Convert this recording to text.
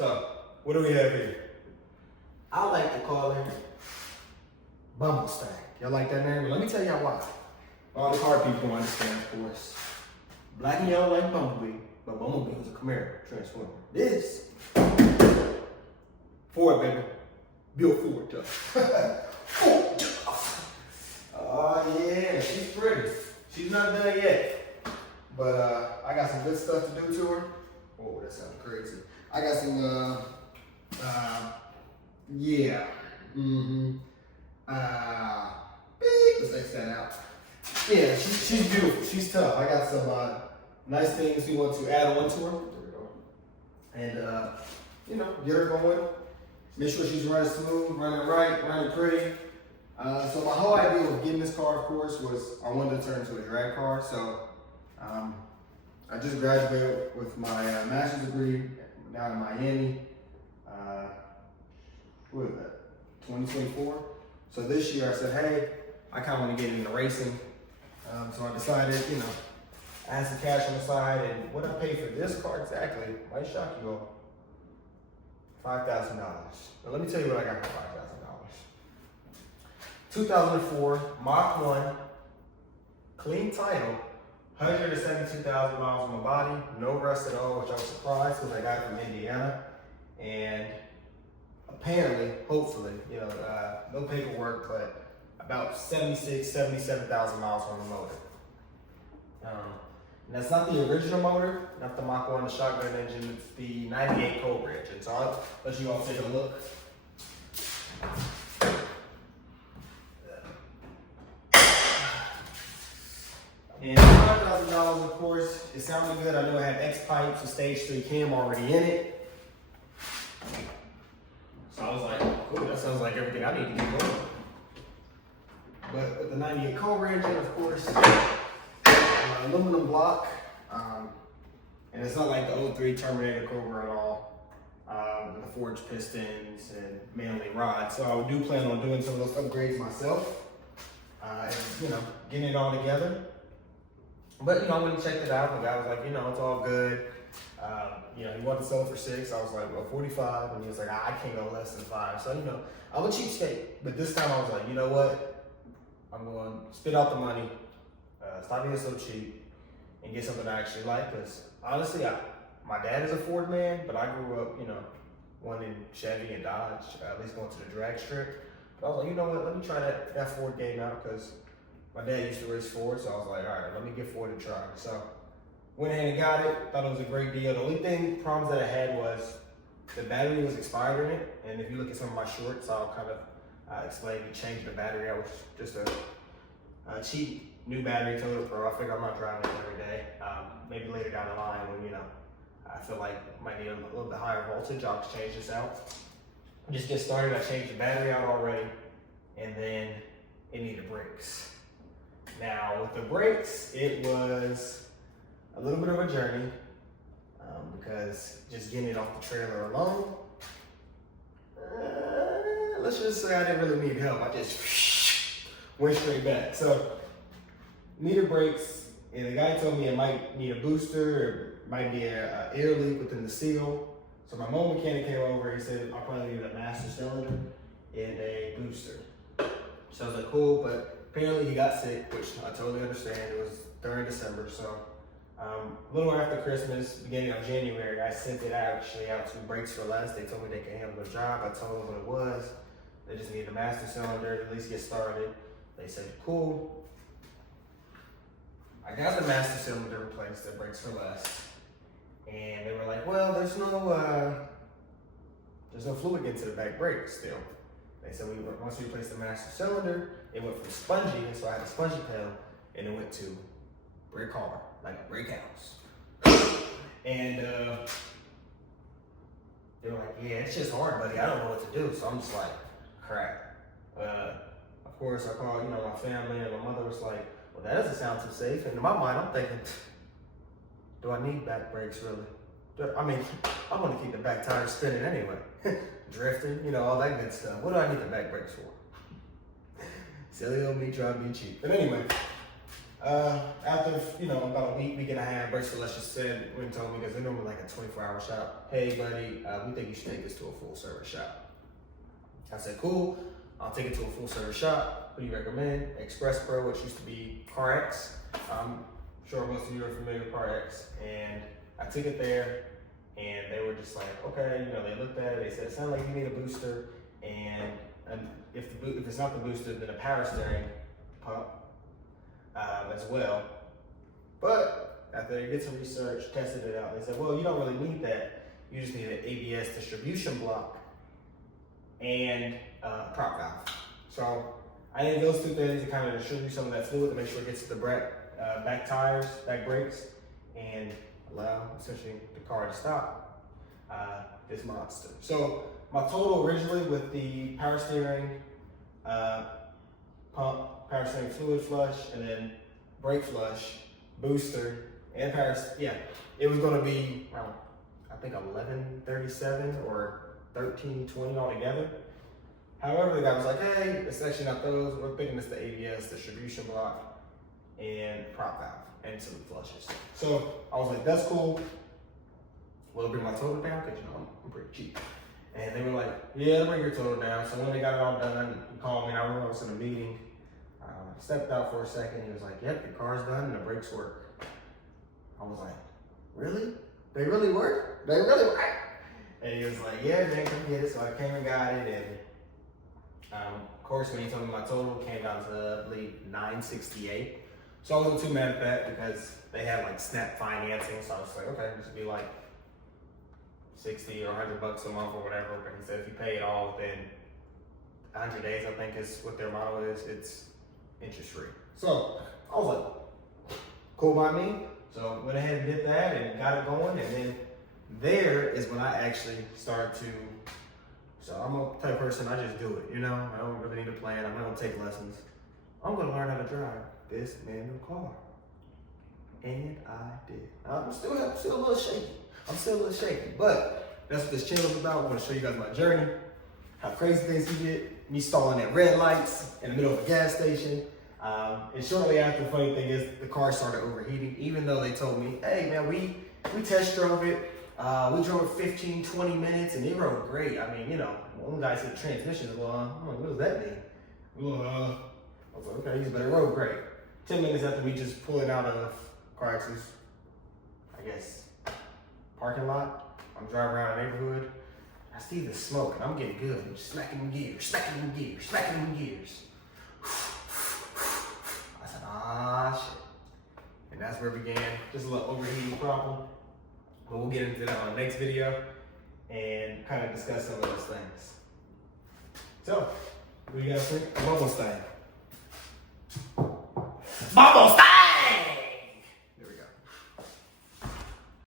So, what do we have here? I like to call him Bumblestang. Y'all like that name? Well, let me tell y'all why. All the car people understand, of course. Black and yellow like Bumblebee, but Bumblebee was a Camaro Transformer. This Ford, baby. Built Ford, Ford. Oh yeah, she's pretty. She's not done yet. But I got some good stuff to do to her. Oh, that sounds crazy. I got some yeah. Let's X that out. Yeah, she's beautiful. She's tough. I got some nice things we want to add on to her. There we go. And you know, get her going. Make sure she's running smooth, running right, running pretty. So my whole idea with getting this car, of course, was I wanted to turn into a drag car. So I just graduated with my master's degree down in Miami. What is that? 2024. So this year I said, hey, I kind of want to get into racing. So I decided, you know, I had some cash on the side, and what I paid for this car exactly might shock you all. $5,000. Now let me tell you what I got for $5,000. 2004 Mach 1, clean title, 172,000 miles on my body, no rust at all, which I was surprised because I got it from Indiana. And apparently, hopefully, you know, no paperwork, but about 77,000 miles on the motor. And that's not the original motor, not the Mach 1, the shotgun engine, it's the 98 Cobra engine. So I'll let you all take a look. And $5,000, of course, it sounded good. I knew I had X pipes, a stage 3 cam already in it. So I was like, cool, that sounds like everything I need to get going. But with the 98 Cobra engine, of course, aluminum block, and it's not like the 03 Terminator Cobra at all. The forged pistons and mainly rods. So I do plan on doing some of those upgrades myself, and you know, getting it all together. But you know, I went and checked it out. The guy was like, you know, it's all good. You know, he wanted to sell it for 6. I was like, well, 45, and he was like, I can't go less than 5. So you know, I'm a cheapskate, but this time I was like, you know what? I'm going to spit out the money, stop being so cheap, and get something I actually like. Because honestly, my dad is a Ford man, but I grew up, you know, wanting Chevy and Dodge, at least going to the drag strip. But I was like, you know what? Let me try that Ford game out because my dad used to race Ford, so I was like, all right, let me give Ford a try. So went ahead and got it. Thought it was a great deal. The only problems that I had was the battery was expired in it, and if you look at some of my shorts, I'll kind of explain to change the battery out, which is just a cheap new battery, Total Pro. I figure I'm not driving it every day. Maybe later down the line when, you know, I feel like I might need a little bit higher voltage, I'll just change this out. Just get started. I changed the battery out already, and then it needed brakes. Now with the brakes, it was a little bit of a journey because just getting it off the trailer alone, let's just say I didn't really need help. I just went straight back. So needed brakes, and the guy told me it might need a booster, or it might be an air leak within the seal. So my motor mechanic came over. He said I'll probably need a master cylinder and a booster. So I was like, cool, but apparently he got sick, which I totally understand. It was during December, so a little after Christmas, beginning of January, I sent it actually out to Brakes for Less. They told me they could handle the job. I told them what it was. They just needed a master cylinder to at least get started. They said, cool. I got the master cylinder replaced at Brakes for Less. And they were like, well, there's no fluid into the back brakes still. They said once we replaced the master cylinder, it went from spongy, and so I had a spongy pedal, and it went to brick hard, like a brick house. And they were like, yeah, it's just hard, buddy. I don't know what to do. So I'm just like, crap. Of course, I called, you know, my family, and my mother was like, well, that doesn't sound too safe. And in my mind, I'm thinking, do I need back brakes really? I mean, I want to keep the back tires spinning anyway. Drifting, you know, all that good stuff. What do I need the back brakes for? Silly old me trying to be cheap. But anyway, After, about a week and a half, Brakes for Less just said, when told me, because they're normally like a 24-hour shop, hey buddy, we think you should take this to a full service shop. I said, cool, I'll take it to a full service shop. Who do you recommend? Express Pro, which used to be CarX. I'm sure most of you are familiar with CarX. And I took it there, and they were just like, okay, they looked at it, they said, it sounds like you need a booster, and if it's not the booster, then a power steering pump as well. But after they did some research, tested it out, they said, well, you don't really need that. You just need an ABS distribution block and prop valve. So I need those two things to kind of distribute some of that fluid to make sure it gets to the back tires, back brakes, and allow essentially the car to stop this monster. So my total originally with the power steering pump, power steering fluid flush, and then brake flush, booster, and it was going to be around, I think, $1137 or $1320 altogether. However, the guy was like, hey, it's actually not those. We're thinking it's the ABS distribution block and prop valve and some flushes. So I was like, that's cool. Will it bring my total down? Because I'm pretty cheap. And they were like, yeah, it'll bring your total down. So when they got it all done, he called me, and I remember I was in a meeting. Stepped out for a second. He was like, yep, your car's done and the brakes work. I was like, really? They really work? They really work? And he was like, yeah, man, come get it. So I came and got it. And of course, when he told me my total, it came down to, I believe, $968. So I wasn't too mad at that because they had like snap financing. So I was like, okay, this would be like 60 or $100 a month or whatever. But he said if you pay it all within 100 days, I think is what their model is, it's interest free. So I was like, cool by me. So went ahead and did that and got it going. And then there is when I actually started to, so I'm a type of person, I just do it, I don't really need a plan. I'm not gonna take lessons. I'm gonna learn how to drive this manual car. And I did. I'm still a little shaky. But that's what this channel is about. I want to show you guys my journey, how crazy things can get, me stalling at red lights in the middle of a gas station. And shortly after, the funny thing is, the car started overheating, even though they told me, hey man, we test drove it. We drove it 15, 20 minutes and it rode great. I mean, one guy said transmission. Well, I'm like, what does that mean? I was like, okay, but it rode great. 10 minutes after me just pulling out of CarX's, I guess, parking lot, I'm driving around the neighborhood. I see the smoke and I'm getting good. I'm just smacking in gears. I said, shit. And that's where it began. Just a little overheating problem. But we'll get into that on the next video and kind of discuss some of those things. So, what do you guys think? Bumblestang. Bumblestang!